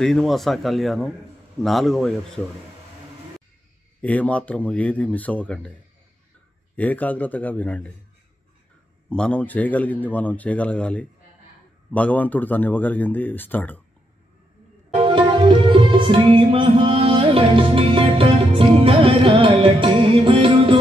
శ్రీనివాస కళ్యాణం 4వ ఎపిసోడ్. ఏమాత్రము ఏది మిస్ అవ్వకండి, ఏకాగ్రతగా వినండి. మనం చేయగలిగింది మనం చేయగలగాలి. భగవంతుడు తను ఇవ్వగలిగింది ఇస్తాడు. శ్రీ మహాలక్ష్మియట సింగారాలకి మరుదు,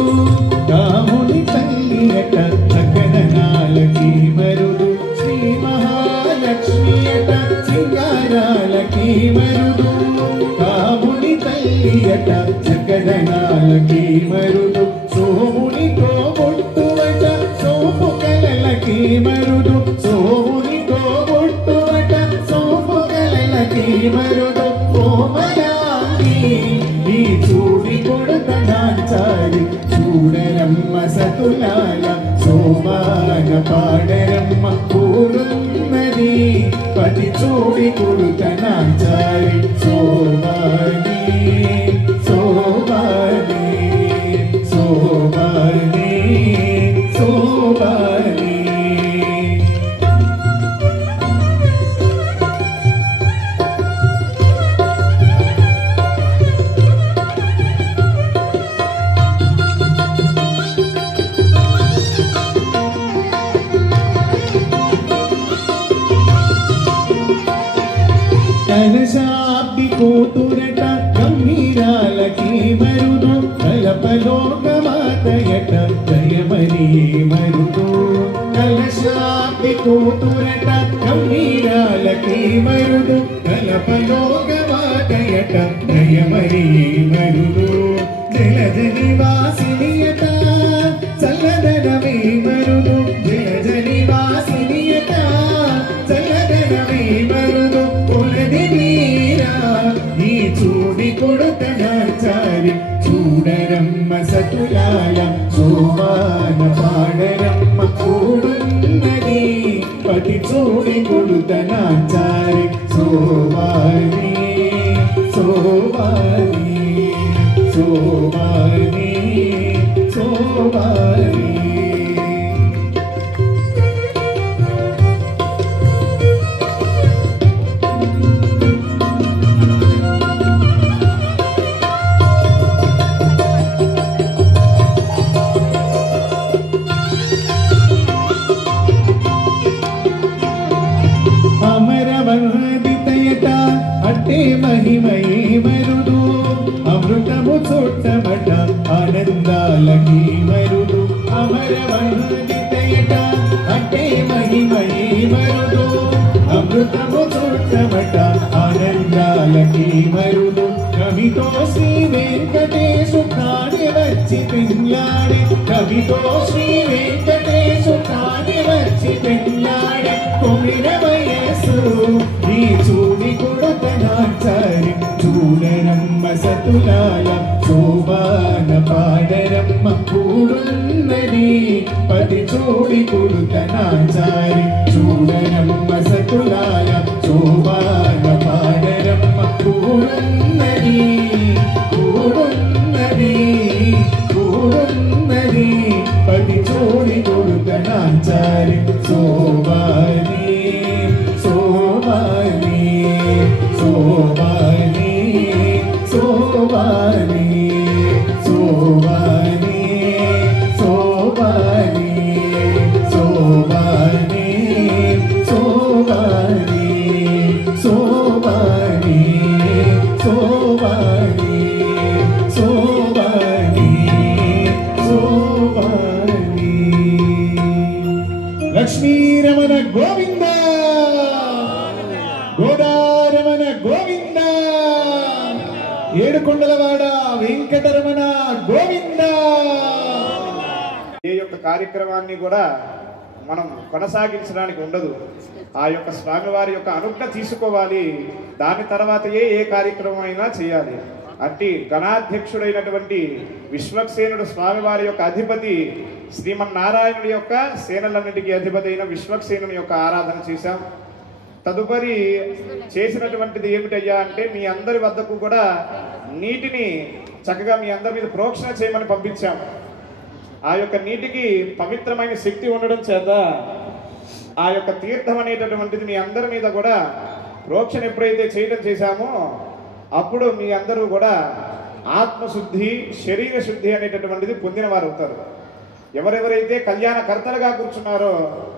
రాముని తల్లియట సకలనాలకి మరుదు. శ్రీ మహాలక్ష్మియట సింగారాలకి మరుదు, రాముని తల్లియట సకలనాలకి మరుదు. సోమునితో బొట్టువట సోపు కలలకి మరుదు, సోమునితో బొట్టువట సోపు కలలకి మరుదు. ఈ చూడి కొడతనాచారి చూడరమ్మ సతులాల సోమాన పాడరమ్మ కూడున్నది పతి చూడి కొడుతనాచారి సోమాని సోమాని సోమాని సోమాని. కలశాబ్ది కూతురట గంభీరాలకి మరుదు, కలపలోకమాతయట దయమరి మరుదు. కలశాబ్ది కూతురట గంభీరాలకి మరుదు, కలపలోకమాతయట దయమరి మరుదు. జలజని వాసినియట చల్లదనమే మరుదు, జలజని వాసినియట చల్లదనమే మరుదు. ఈ చూడి కొడుతనాచారి చూడరమ్మ సతులాల సోమాన పాడరమ్మ కూడున్నది పతి చూడి కొడుతనాచారి సోమాని సోమాని సోమాని సోమాని. అమరవర్ధితయట అట్టే మహిమయే మరుదు, అమృతము చోట్టమట ఆనందాలకి మరుదు. అమరవర్ధితయట అట్టే మహిమయే మరుదు, అమృతము చోట్టమట ఆనందాలకి మరుదు. కవితో శ్రీ వెంకటేశు కాని వచ్చి పెళ్ళాడే, కవితో శ్రీ వెంకటేశు కాని వచ్చి పెళ్ళాడే. కొమిర వయస్సు ఈ చూడి కొడుతనాచారి చూడరమ్మ సతులాల శోభాన పాడరమ్మ కూడున్నది పతి చూడి కొడుతనాచారి చూడరమ్మ సతులాల శోభాన పాడరమ్మ కూడున్నది కూడున్నది కూడున్నది పతి చూడి కొడుతనాచారి శోభాని శోభాని శోభాని శోభాని శోభాని శోభాని శోభాని శోభాని శోభాని శోభాని శోభాని శోభాని. లక్ష్మీరమణ గోవింద, గోదారమణ గోవింద, ఏడుకొండలవాడ వెంకటరమణ గోవింద. ఏ యొక్క కార్యక్రమాన్ని కూడా మనం కొనసాగించడానికి ఉండదు. ఆ యొక్క స్వామివారి యొక్క అనుజ్ఞ తీసుకోవాలి. దాని తర్వాత ఏ కార్యక్రమం అయినా చేయాలి. అట్టి గణాధ్యక్షుడైనటువంటి విశ్వక్సేనుడు స్వామివారి యొక్క అధిపతి శ్రీమన్నారాయణుడి యొక్క సేనలన్నిటికీ అధిపతి అయిన విశ్వక్సేనుని యొక్క ఆరాధన చేశాం. తదుపరి చేసినటువంటిది ఏమిటయ్యా అంటే మీ అందరి వద్దకు కూడా నీటిని చక్కగా మీ అందరి మీద ప్రోక్షణ చేయమని పంపించాం. ఆ యొక్క నీటికి పవిత్రమైన శక్తి ఉండడం చేత ఆ యొక్క తీర్థం అనేటటువంటిది మీ అందరి మీద కూడా ప్రోక్షణ ఎప్పుడైతే చేయడం చేశామో అప్పుడు మీ అందరూ కూడా ఆత్మశుద్ధి, శరీర శుద్ధి అనేటటువంటిది పొందిన వారు అవుతారు. ఎవరెవరైతే కళ్యాణకర్తలుగా కూర్చున్నారో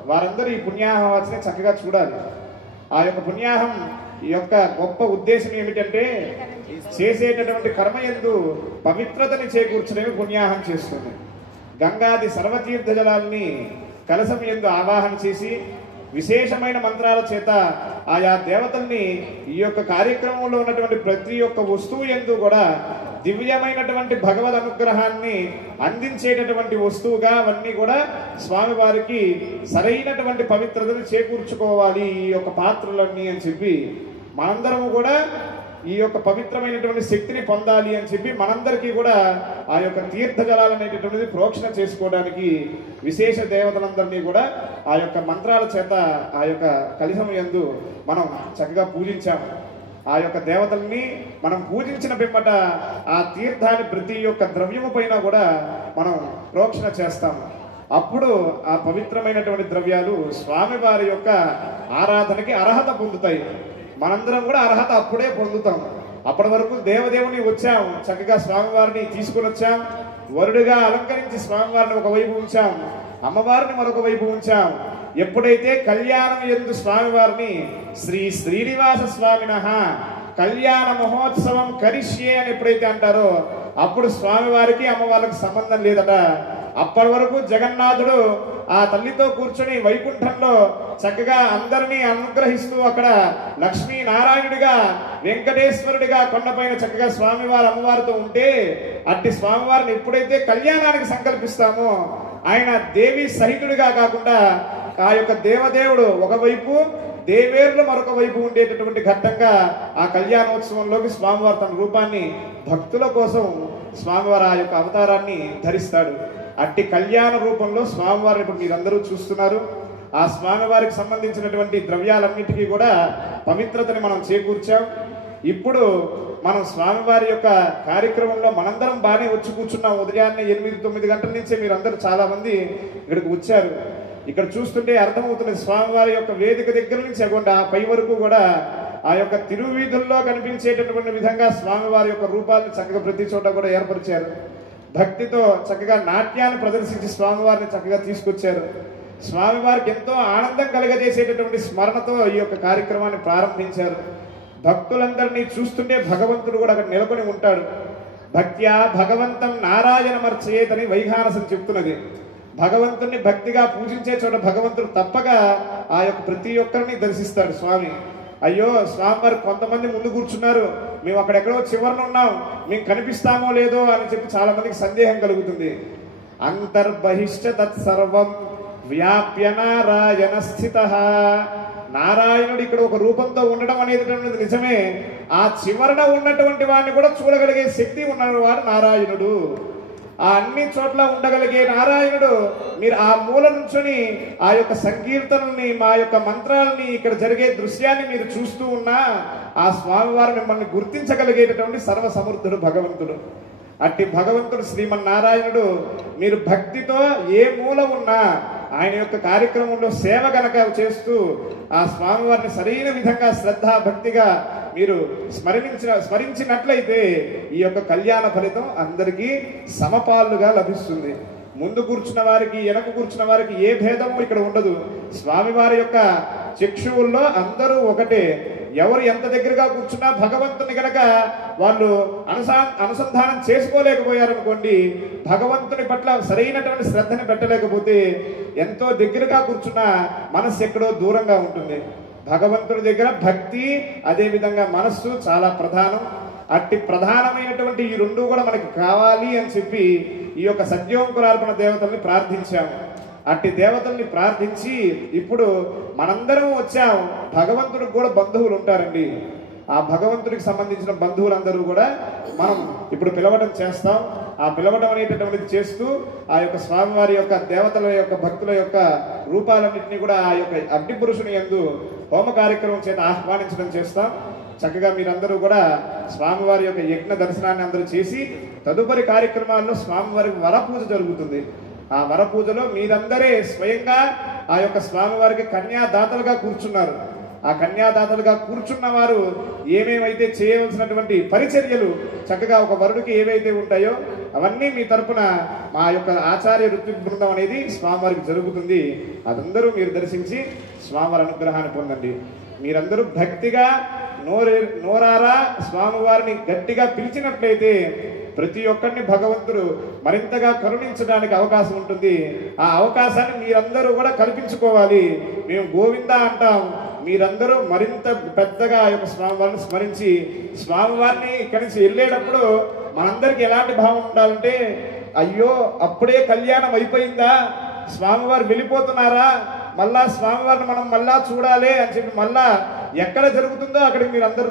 వారందరూ ఈ పుణ్యాహవాసిని చక్కగా చూడాలి. ఆ యొక్క పుణ్యాహం యొక్క గొప్ప ఉద్దేశం ఏమిటంటే చేసేటటువంటి కర్మయందు పవిత్రతని చేకూర్చడమే పుణ్యాహం చేస్తుంది. గంగాది సర్వతీర్థ జలాల్ని కలశం యందు ఆవాహన చేసి విశేషమైన మంత్రాల చేత ఆయా దేవతల్ని ఈ యొక్క కార్యక్రమంలో ఉన్నటువంటి ప్రతి ఒక్క వస్తువు యందు కూడా దివ్యమైనటువంటి భగవద్ అనుగ్రహాన్ని అందించేటటువంటి వస్తువుగా అవన్నీ కూడా స్వామివారికి సరైనటువంటి పవిత్రతను చేకూర్చుకోవాలి ఈ యొక్క పాత్రలన్నీ అని చెప్పి మనందరము కూడా ఈ యొక్క పవిత్రమైనటువంటి శక్తిని పొందాలి అని చెప్పి మనందరికీ కూడా ఆ యొక్క తీర్థ జలాలు అనేటటువంటిది ప్రోక్షణ చేసుకోవడానికి విశేష దేవతలందరినీ కూడా ఆ యొక్క మంత్రాల చేత ఆ యొక్క కలిశం యందు మనం చక్కగా పూజించాము. ఆ యొక్క దేవతల్ని మనం పూజించిన పిమ్మట ఆ తీర్థాన్ని ప్రతి ఒక్క ద్రవ్యము పైన కూడా మనం ప్రోక్షణ చేస్తాము. అప్పుడు ఆ పవిత్రమైనటువంటి ద్రవ్యాలు స్వామివారి యొక్క ఆరాధనకి అర్హత పొందుతాయి. మనందరం కూడా అర్హత అప్పుడే పొందుతాం. అప్పటి వరకు దేవదేవుని వచ్చాం, చక్కగా స్వామివారిని తీసుకుని వచ్చాం, వరుడుగా అలంకరించి స్వామివారిని ఒకవైపు ఉంచాం, అమ్మవారిని మరొక వైపు ఉంచాం. ఎప్పుడైతే కళ్యాణం యందు స్వామివారిని శ్రీ శ్రీనివాస స్వామినః కళ్యాణ మహోత్సవం కరిష్యే అని ఎప్పుడైతే అంటారో అప్పుడు స్వామివారికి అమ్మవారికి సంబంధం లేదట. అప్పటి వరకు జగన్నాథుడు ఆ తల్లితో కూర్చొని వైకుంఠంలో చక్కగా అందరినీ అనుగ్రహిస్తూ అక్కడ లక్ష్మీనారాయణుడిగా వెంకటేశ్వరుడిగా కొండపైన చక్కగా స్వామివారు అమ్మవారితో ఉంటే అట్టి స్వామివారిని ఎప్పుడైతే కళ్యాణానికి సంకల్పిస్తామో ఆయన దేవి సహితుడిగా కాకుండా ఆ యొక్క దేవదేవుడు ఒకవైపు దేవేర్లు మరొక వైపు ఉండేటటువంటి ఘట్టంగా ఆ కళ్యాణోత్సవంలోకి స్వామివారు తన రూపాన్ని భక్తుల కోసం స్వామివారు ఆ యొక్క అవతారాన్ని ధరిస్తాడు. అట్టి కళ్యాణ రూపంలో స్వామివారిని ఇప్పుడు మీరందరూ చూస్తున్నారు. ఆ స్వామివారికి సంబంధించినటువంటి ద్రవ్యాలన్నిటికీ కూడా పవిత్రతని మనం చేకూర్చాం. ఇప్పుడు మనం స్వామివారి యొక్క కార్యక్రమంలో మనందరం బాగానే వచ్చి కూర్చున్నాం. ఉదయాన్నే 8-9 గంటల నుంచే మీరందరూ చాలా మంది ఇక్కడికి వచ్చారు. ఇక్కడ చూస్తుంటే అర్థమవుతున్నది స్వామివారి యొక్క వేదిక దగ్గర నుంచి అగొండా పై వరకు కూడా ఆ యొక్క తిరువీధుల్లో కనిపించేటటువంటి విధంగా స్వామివారి యొక్క రూపాలను చక్కగా ప్రతి చోట కూడా ఏర్పరిచారు. భక్తితో చక్కగా నాట్యాన్ని ప్రదర్శించి స్వామివారిని చక్కగా తీసుకొచ్చారు. స్వామివారికి ఎంతో ఆనందం కలగజేసేటటువంటి స్మరణతో ఈ యొక్క కార్యక్రమాన్ని ప్రారంభించారు. భక్తులందరినీ చూస్తుంటే భగవంతుడు కూడా అక్కడ నెలకొని ఉంటాడు. భక్త్యా భగవంతం నారాయణమర్చయేతని వైఖానసం చెప్తున్నది. భగవంతుణ్ణి భక్తిగా పూజించే చోట భగవంతుడు తప్పగా ఆ యొక్క ప్రతి ఒక్కరిని దర్శిస్తాడు స్వామి. అయ్యో స్వామివారు కొంతమంది ముందు కూర్చున్నారు, మేము అక్కడెక్కడో చివరన ఉన్నాం, మేము కనిపిస్తామో లేదో అని చెప్పి చాలా మందికి సందేహం కలుగుతుంది. అంతర్బహిష్ట తత్సర్వం వ్యాప్య నారాయణ స్థితః. నారాయణుడు ఇక్కడ ఒక రూపంతో ఉండడం అనేటటువంటిది నిజమే. ఆ చివరన ఉన్నటువంటి వాడిని కూడా చూడగలిగే శక్తి ఉన్నవాడు నారాయణుడు. ఆ అన్ని చోట్ల ఉండగలిగే నారాయణుడు మీరు ఆ మూల నుంచుని ఆ యొక్క సంకీర్తనల్ని మా యొక్క మంత్రాలని ఇక్కడ జరిగే దృశ్యాన్ని మీరు చూస్తూ ఉన్నా ఆ స్వామివారు మిమ్మల్ని గుర్తించగలిగేటటువంటి సర్వసమర్థుడు భగవంతుడు. అట్టి భగవంతుడు శ్రీమన్నారాయణుడు మీరు భక్తితో ఏ మూల ఉన్నా ఆయన యొక్క కార్యక్రమంలో సేవ గనక చేస్తూ ఆ స్వామివారిని సరైన విధంగా శ్రద్ధా భక్తిగా మీరు స్మరించినట్లయితే ఈ యొక్క కళ్యాణ ఫలితం అందరికీ సమపాలుగా లభిస్తుంది. ముందు కూర్చున్న వారికి వెనక కూర్చున్న వారికి ఏ భేదము ఇక్కడ ఉండదు. స్వామివారి యొక్క చక్షువుల్లో అందరూ ఒకటే. ఎవరు ఎంత దగ్గరగా కూర్చున్నా భగవంతుని గనక వాళ్ళు అనుసంధానం చేసుకోలేకపోయారనుకోండి, భగవంతుని పట్ల సరైనటువంటి శ్రద్ధని పెట్టలేకపోతే ఎంతో దగ్గరగా కూర్చున్నా మనస్సు ఎక్కడో దూరంగా ఉంటుంది. భగవంతుడి దగ్గర భక్తి అదేవిధంగా మనస్సు చాలా ప్రధానం. అట్టి ప్రధానమైనటువంటి ఈ రెండు కూడా మనకి కావాలి అని చెప్పి ఈ యొక్క సద్యోంకురార్పణ దేవతల్ని ప్రార్థించాము. అట్టి దేవతల్ని ప్రార్థించి ఇప్పుడు మనందరం వచ్చాం. భగవంతుడికి కూడా బంధువులు ఉంటారండి. ఆ భగవంతుడికి సంబంధించిన బంధువులందరూ కూడా మనం ఇప్పుడు పిలవడం చేస్తాం. ఆ పిలవడం అనేటటువంటిది చేస్తూ ఆ యొక్క స్వామివారి యొక్క దేవతల యొక్క భక్తుల యొక్క రూపాలన్నింటినీ కూడా ఆ యొక్క అగ్ని పురుషుని యందు హోమ కార్యక్రమం చేత ఆహ్వానించడం చేస్తాం. చక్కగా మీరందరూ కూడా స్వామివారి యొక్క యజ్ఞ దర్శనాన్ని అందరూ చేసి తదుపరి కార్యక్రమాల్లో స్వామివారికి వరపూజ జరుగుతుంది. ఆ వరపూజలో మీరందరే స్వయంగా ఆ యొక్క స్వామివారికి కన్యాదాతలుగా కూర్చున్నారు. ఆ కన్యాదాతలుగా కూర్చున్న వారు ఏమేమైతే చేయవలసినటువంటి పరిచర్యలు చక్కగా ఒక వరుడికి ఏవైతే ఉంటాయో అవన్నీ మీ తరపున మా యొక్క ఆచార్య వృత్తి బృందం అనేది స్వామివారికి జరుగుతుంది. అదందరూ మీరు దర్శించి స్వామివారి అనుగ్రహాన్ని పొందండి. మీరందరూ భక్తిగా నోరారా స్వామివారిని గట్టిగా పిలిచినట్లయితే ప్రతి ఒక్కరిని భగవంతుడు మరింతగా కరుణించడానికి అవకాశం ఉంటుంది. ఆ అవకాశాన్ని మీరందరూ కూడా కల్పించుకోవాలి. మేము గోవింద అంటాం, మీరందరూ మరింత పెద్దగా ఆ యొక్క స్వామివారిని స్మరించి స్వామివారిని ఇక్కడి నుంచి వెళ్ళేటప్పుడు మనందరికి ఎలాంటి భావం ఉండాలంటే, అయ్యో అప్పుడే కళ్యాణం అయిపోయిందా, స్వామివారు వెళ్ళిపోతున్నారా, మళ్ళా స్వామివారిని మనం మళ్ళా చూడాలి అని చెప్పి మళ్ళా ఎక్కడ జరుగుతుందో అక్కడికి మీరు అందరూ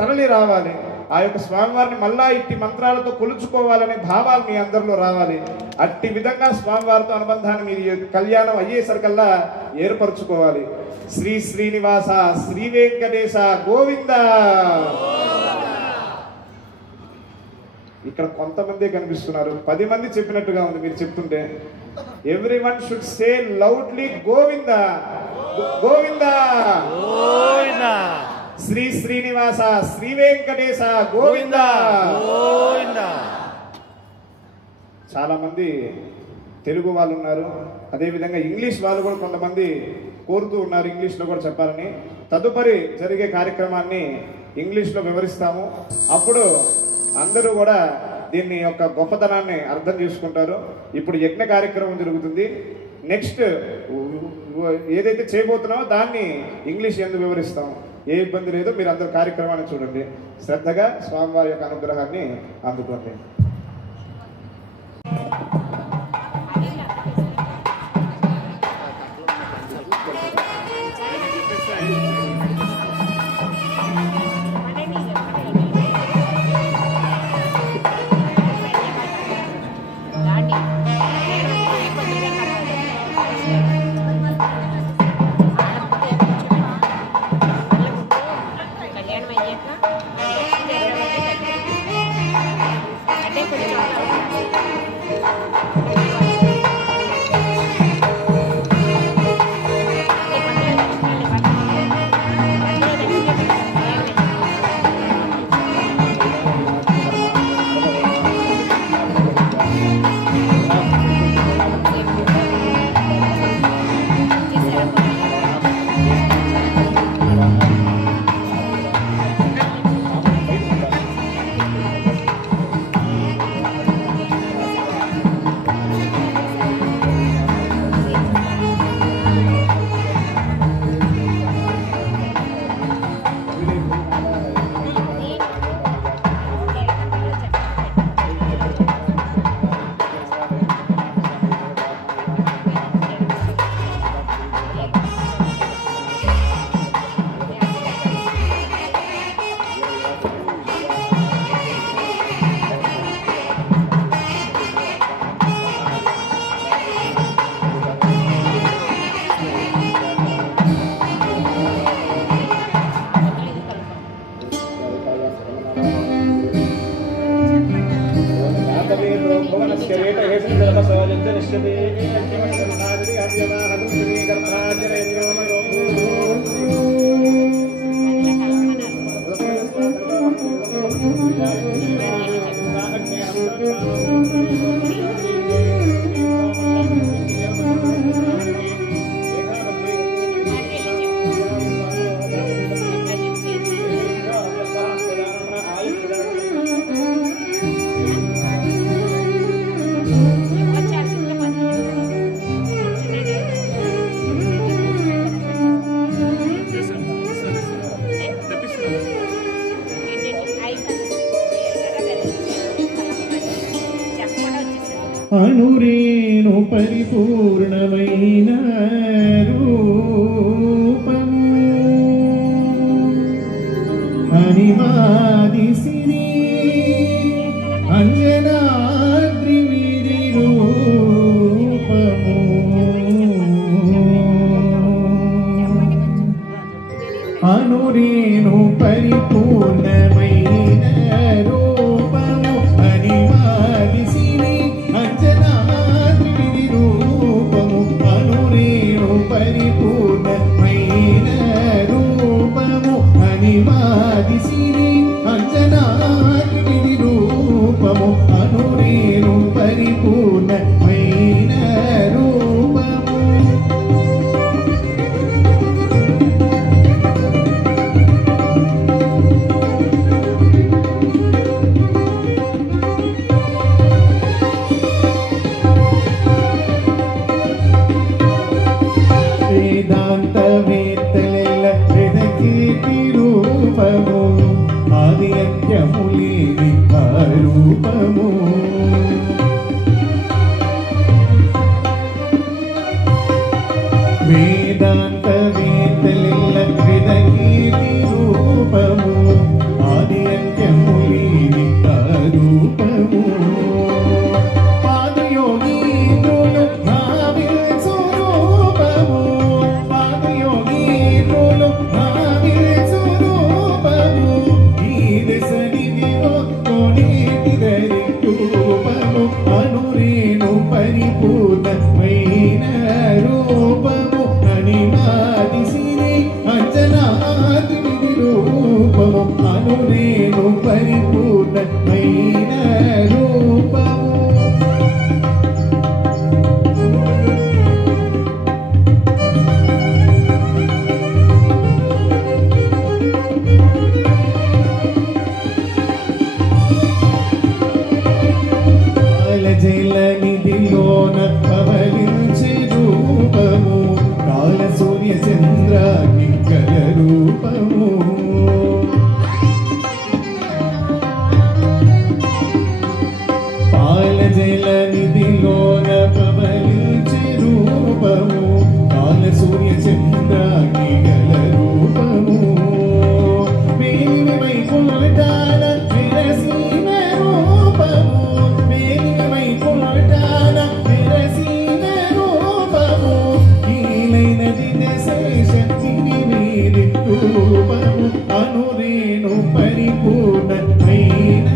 తరలి రావాలి. ఆ యొక్క స్వామివారిని మళ్ళా ఇట్టి మంత్రాలతో కొలుచుకోవాలనే భావాలు మీ అందరిలో రావాలి. అట్టి విధంగా స్వామివారితో అనుబంధాన్ని మీరు కళ్యాణం అయ్యేసరికల్లా ఏర్పరచుకోవాలి. శ్రీ శ్రీనివాస శ్రీ వెంకటేశ గోవింద. ఇక్కడ కొంతమంది కనిపిస్తున్నారు, 10 మంది చెప్పినట్టుగా ఉంది మీరు చెప్తుంటే. Everyone should say loudly Govinda Govinda Govinda. Shri Srinivasa Shri Venkatesha Govinda Govinda. చాలా మంది తెలుగు వాళ్ళు ఉన్నారు, అదేవిధంగా ఇంగ్లీష్ వాళ్ళు కూడా కొంతమంది కోరుతూ ఉన్నారు ఇంగ్లీష్లో కూడా చెప్పాలని. తదుపరి జరిగే కార్యక్రమాన్ని ఇంగ్లీష్లో వివరిస్తాము. అప్పుడు అందరూ కూడా దీన్ని యొక్క గొప్పతనాన్ని అర్థం చేసుకుంటారు. ఇప్పుడు యజ్ఞ కార్యక్రమం జరుగుతుంది. నెక్స్ట్ ఏదైతే చేయబోతున్నామో దాన్ని ఇంగ్లీష్ ఎందుకు వివరిస్తాం, ఏ ఇబ్బంది లేదు. మీరు అందరూ కార్యక్రమాన్ని చూడండి, శ్రద్ధగా స్వామివారి యొక్క అనుగ్రహాన్ని అందుకోండి. అనురేణు పరిపూర్ణమైన రూపము అనివాది సిరి అంజనాద్రి విరి రూపము అనురేణు పరిపూర్ణమైన రూపము అనివాది సిరి అంజనాద్రి రూపము అనురేణు పరిపూర్ణమైన రూపము ఆది అంత్యము లేని ఆ రూపము వేదాంత వేదలిల్ల వేదకీర్తి రూపము ఆది అంత్యము లేని ఆ రూపము పాదయోగీంద్రులు భావించు రూపము పాదయోగీంద్రులు భావించు రూపము ఈ దశనిధిలో కొనేటిదరి రూపము అనురేణు పరిపూర్ణమైన రూపము అనిమాది సిరి అంజనాది రూపము అనురేణు పరిపూర్ణమైన రూపము జలనిధిలోన పవలించే రూపము కాల సూర్య చంద్ర కింకర రూపము పాల జలనిధిలోన పవలించే రూపము కాల సూర్య చంద్ర కింకర రూపము వేణి వైకుంఠాన విరసీన రూపము అనురేణు పరిపూర్ణమైన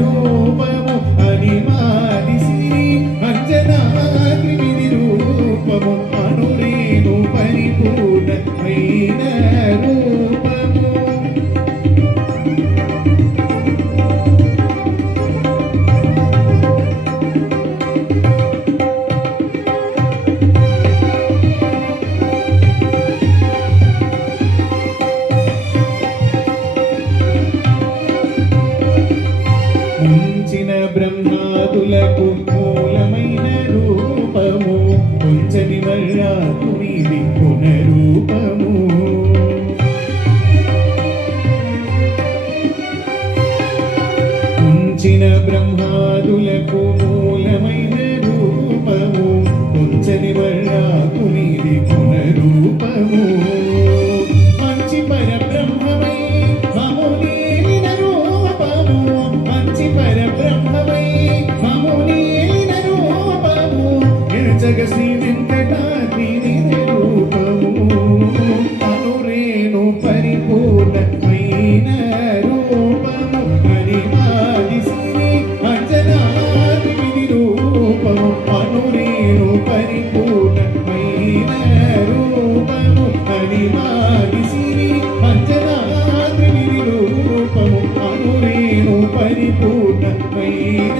రూపము అనిమాది సిరి అంజనాద్రి రూపము అనురేణు పరిపూర్ణమైన రూపము ఉంచిన బ్రహ్మాదులకు మూలమైన రూపము ఉంచని మర్యాదునిది పునరూపము ఉంచిన బ్రహ్మాదులకు మూలమైన రూపము ఉంచని మర్యాదునిది పునరూపము మంచి పరబ్రహ్మమై మములేలిన రూపము మంచి పరబ్రహ్మమై మములేలిన రూపము జగ శ్రీ వెంకటాద్రి రూపము అనురేణు పరిపూర్ణమైన రూపము హరిమాది సిరి అంజనాద్రి రూపము అనురేణు పరిపూర్ణమైన రూపము హరిమాది సిరి అంజనాద్రి రూపము అనురేణు పరిపూర్ణమైన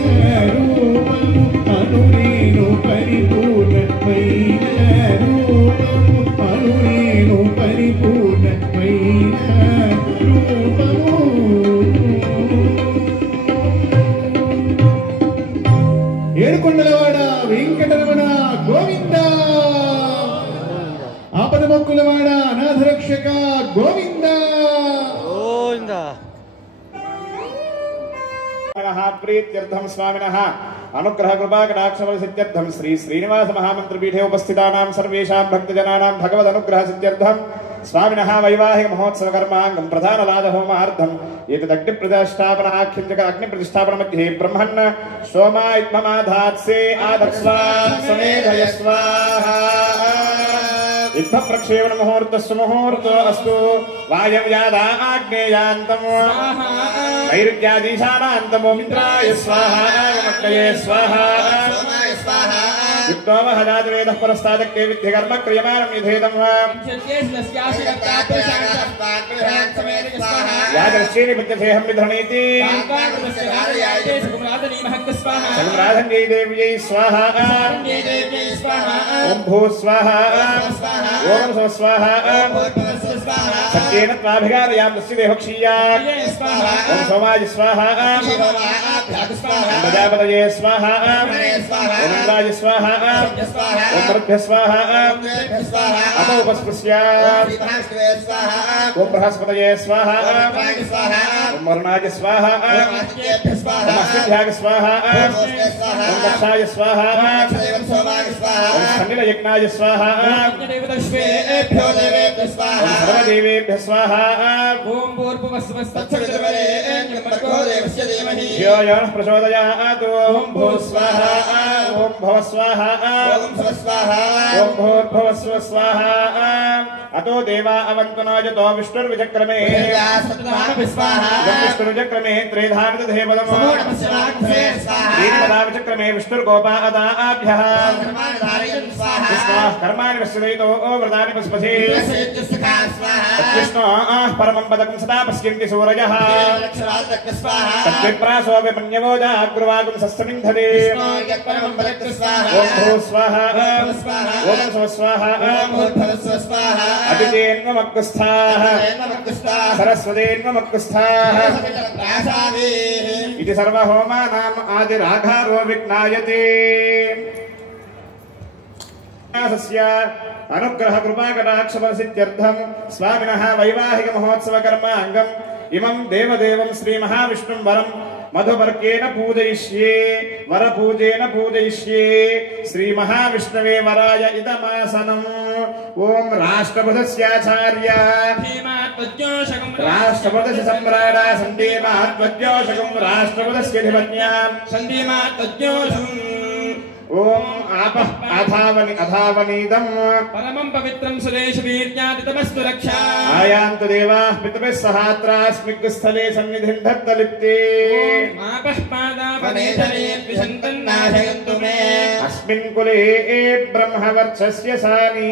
రూపము అనురేణు పరిపూర్ణమైన రూపము అనురేణు పరిపూర్ణమైన రూపము ఏడుకొండలవాడ వెంకటరమణ గోవింద ఆపద మొక్కులవాడ అనాథరక్షక గోవింద ప్రీత్యర్థం స్వామినః అనుగ్రహ కృపా కటాక్షబల సిద్ధ్యర్థం శ్రీ శ్రీనివాస మహామంత్రపీఠే ఉపస్థితానాం సర్వేషాం భక్తజనానాం భగవద్ అనుగ్రహ సిద్ధ్యర్థం స్వామినః వైవాహిక మహోత్సవ కర్మాంగం ప్రధాన లాద హోమార్థం ఏతదగ్ని ప్రతిష్టాపనాఖ్యంజక అగ్ని ప్రతిష్టాపన మధ్యే బ్రహ్మణ్ సోమా ఇత్మమాధాత్సే ఆదర్స్వా సమేధయ స్వాహా ఇత్మ ప్రక్షేపణ ముహూర్తస్సు ముహూర్తో అస్తు వాయవ్యాదా ఆగ్నేయాంతం నైరుత్యాదీశానాంతమో మిత్రాయ స్వాహా మక్కయే స్వాహా యుక్తో మహదాదివేదః పురస్తాదక్కే విద్య కర్మ క్రియమానం యథేదం యాదర్శేని పద్యసేహం విధరణీతి సంరాధన్యై దేవ్యై స్వాహా ఓం భూ స్వాహా ఓం స్వ స్వాహా సత్యేన త్వాభిగారయాం తస్య దేహక్షీయా ఓం సోమాయ స్వాహా ఓం ప్రజాపతయే స్వాహా ఓం ఇంద్రాయ స్వాహా ఓం మరుద్భ్య స్వాహా అమోపస్పృశ్యా ఓం బృహస్పతయే స్వాహా ఓం वरुणाय स्वाहा नमस्तेभ्याय स्वाहा ओम दक्षाय स्वाहा ओम सनिलयज्ञाय स्वाहा सर्वदेवेभ्यः स्वाहा ओम भूर्भुवस्वस्तत्सवितुर्वरेण्यं धियो यो नः प्रचोदयात् ओम भूः स्वाहा ओम भव स्वाहा ओम भूर्भुवस्व स्वाहा अतो देवा अवन्तनो यतो विष्णुर्विचक्रमे विष्णुर्विचक्रमे त्रिधावितधेवदम् दीनपदाविचक्रमे विष्णुर्गोपादाभ्यः विष्णोः कर्माणि पश्यतो व्रतानि पश्यसि विष्णोः परमं पदकं सदा पश्यन्ति सूरयः तद्विप्रासो विमन्यवो जाग्रुवागुं सस्समिन्धते ॐ भूः स्वाहा ॐ स्वस्वाहा अदितेन्वमग्गुस्थाः सरस्वतेन्वमग्गुस्थाः इति सर्वहोमानाम् आदिराघारो विज्ञायते अनुग्रह कृपाकटाक्षफलसिद्ध्यर्थं स्वामिनः वैवाहिक महोत्सव कर्माङ्गम् इमं देवदेवं श्री महाविष्णुं वरं मधुपर्केण पूजयिष्ये वरपूजेन पूजयिष्ये श्री महाविष्णवे वराय इदमासनम् ओम राष्ट्रपदस्याचार्य राष्ट्रपदस्य सम्राट सन्धीमात्मज्योषकं राष्ट्रपदस्य अधिपत्यां सन्धीमात्मज्योषम् ओम आपः अधावनीदम् परमं पवित्रं सुरेश वीर्यादितमस्तु रक्षा आयान्तु देवाः पितृभिः सहात्रास्मिग्स्थले सन्निधिं धत्तलिप्ते आपः पादावनेतरे विशन्तन्नाशयन्तु मे अस्मिन् कुले ब्रह्मवर्चस्य सानी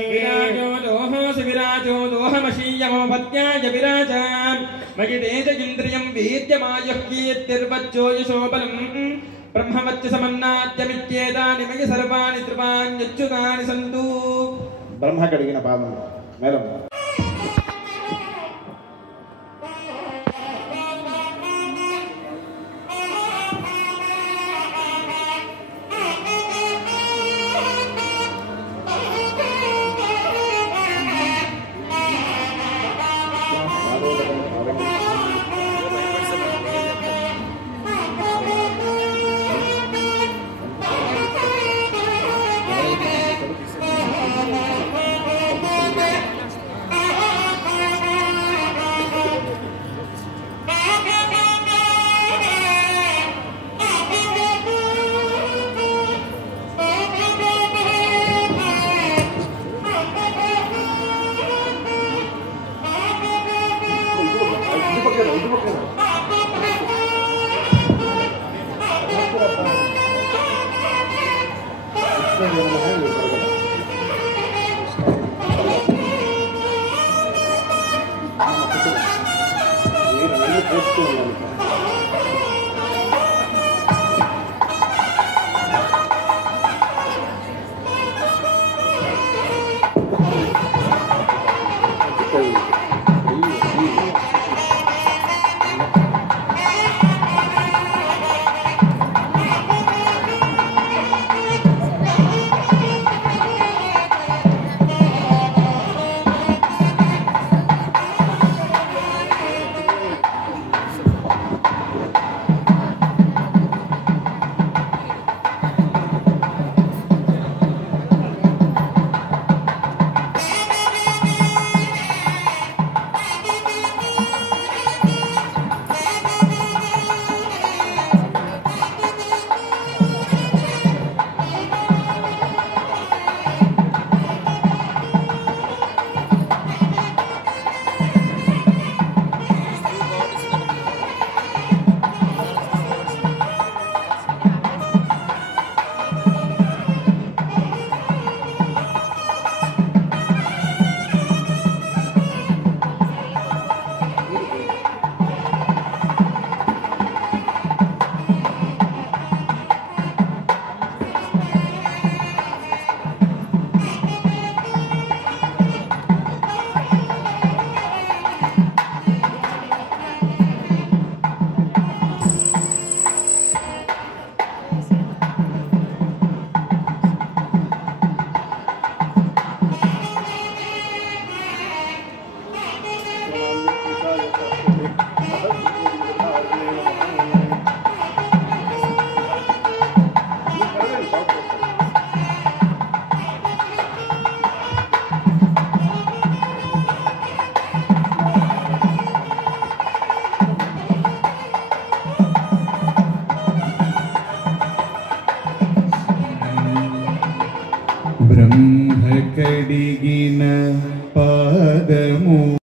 विराजो दोहमशीयमपत्याय विराजां मयितेज इन्द्रियं वीर्यमायुः कीर्तिर्वज्जो यशोबलम् ब्रह्मवच्च समन्नाद्यमित्येतानि मयि सर्वाणि त्रिपाण्यच्युतानि सन्तु ब्रह्म कडिगिन पादं मेलं ಡಿಗಿ